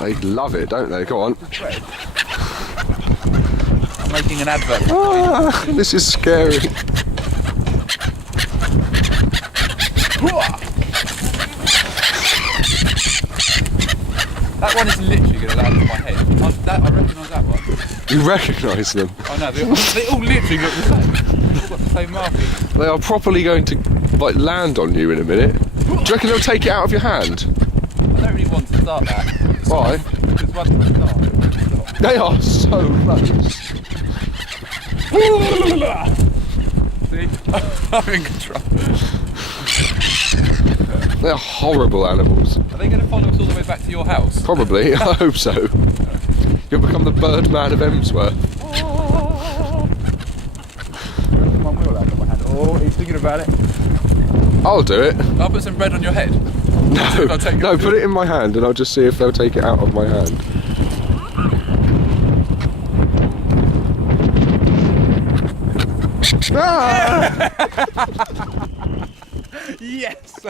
They love it, don't they? Go on. I'm making an advert. Ah, this is scary. That one is literally going to land on my head. I recognise that one. You recognise them? Oh no, they all literally look the same. They've all got the same markings. They are properly going to like land on you in a minute. Do you reckon they'll take it out of your hand? I don't really want to start that. Why? Because once I start, it will stop. They are so close. See? I'm in control. They're horrible animals. Are they going to follow us all the way back to your house? Probably, I hope so. You'll become the Birdman of Emsworth. Oh, he's thinking about it. I'll do it. I'll put some bread on your head. No, put it in my hand and I'll just see if they'll take it out of my hand. Ah! Yes!